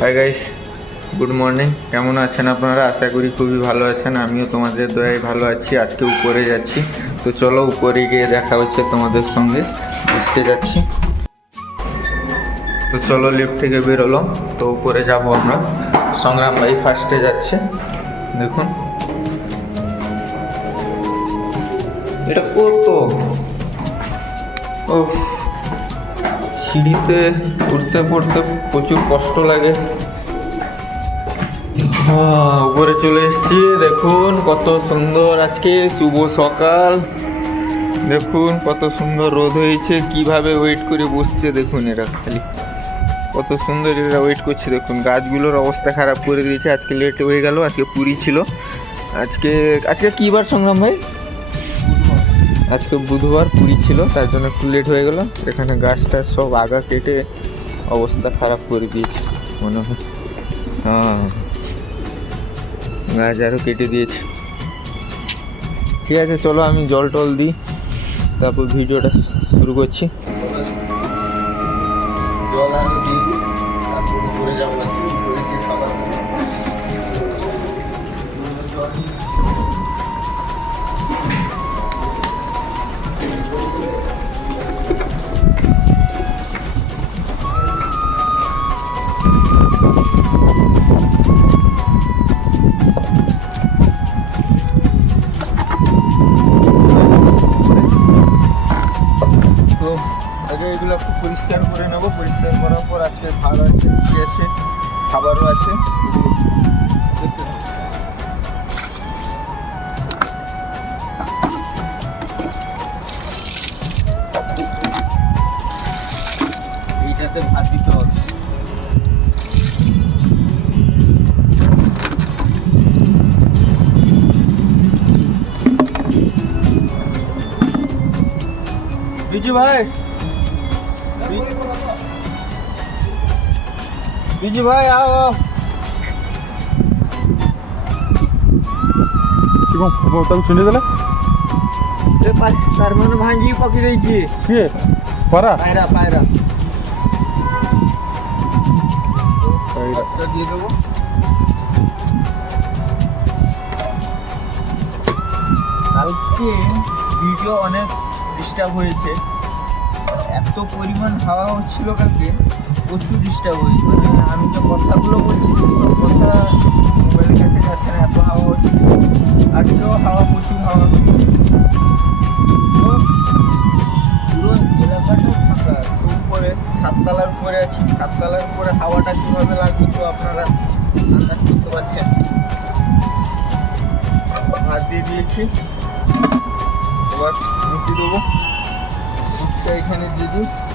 Hi guys good morning কেমন আছেন আপনারা? আশা করি খুবই ভালো আছেন। আমিও তোমাদের দয়ায় ভালো আছি। আজকে উপরে যাচ্ছি। তো চলো উপরে গিয়ে দেখা হচ্ছে তোমাদের সঙ্গে। ঘুরতে যাচ্ছি। তো চলো লিফট থেকে বেরোলো তো উপরে যাব আমরা। সংগ্রাম ভাই ফার্স্টে যাচ্ছে। দেখুন। এটা কত? ও সিঁড়িতে উঠতে পড়তে প্রচুর কষ্ট লাগে। হ্যাঁ, উপরে চলে এসেছি দেখুন কত সুন্দর আজকে শুভ সকাল। দেখুন কত সুন্দর রোদ হয়েছে কীভাবে ওয়েট করে বসছে দেখুন এরা খালি। কত সুন্দর এরা ওয়েট করছে দেখুন গাছগুলোর অবস্থা খারাপ করে দিয়েছে আজকে লেট হয়ে গেল আজকে পুরী ছিল। আজকে আজকে কী বার সংগ্রাম ভাই? আজকে বুধবার, পুরী ছিল, তার জন্য একটু লেট হয়ে গেল। এখানে গাছটা সব আগা কেটে অবস্থা খারাপ করে দিয়েছে, মনে হয়। হ্যাঁ। গাছ আরও কেটে দিয়েছে। ঠিক আছে, চলো আমি জল টল দিই, তারপর ভিডিওটা শুরু করছি। জল আমি দিই, তারপর যাব। তো আগে এগুলো পরিষ্কার করে নেব। পরিষ্কার করার পর আজকে ভাত আছে রুটি আছে, খাবারও আছে। বিজু ভাই। বিজু ভাই আও তুমি শুনে দিলে? তার মানে ভাঙ্গি পকি দিয়েছি। কি? পায়রা? পায়রা পায়রা। দিয়ে দেবো। কালকে ভিডিও অনেক ডিস্টার্ব হয়েছে। এত পরিমাণ হাওয়া হচ্ছিল কালকে, প্রচুর ডিস্টার্ব হয়েছে। মানে আমি যে কথাগুলো বলছি সেসব কথা মোবাইলের কাছে যাচ্ছে না, এত হাওয়া হচ্ছে আজকেও হাওয়া, প্রচুর হাওয়া হচ্ছে সাততলার উপরে আছি। সাততলার উপরে হাওয়াটা কীভাবে লাগবে তো আপনারা আন্দাজ করতে পারছেন ভাত দিয়ে দিয়েছি। এবার দেবো। এখানে দিয়ে দিই।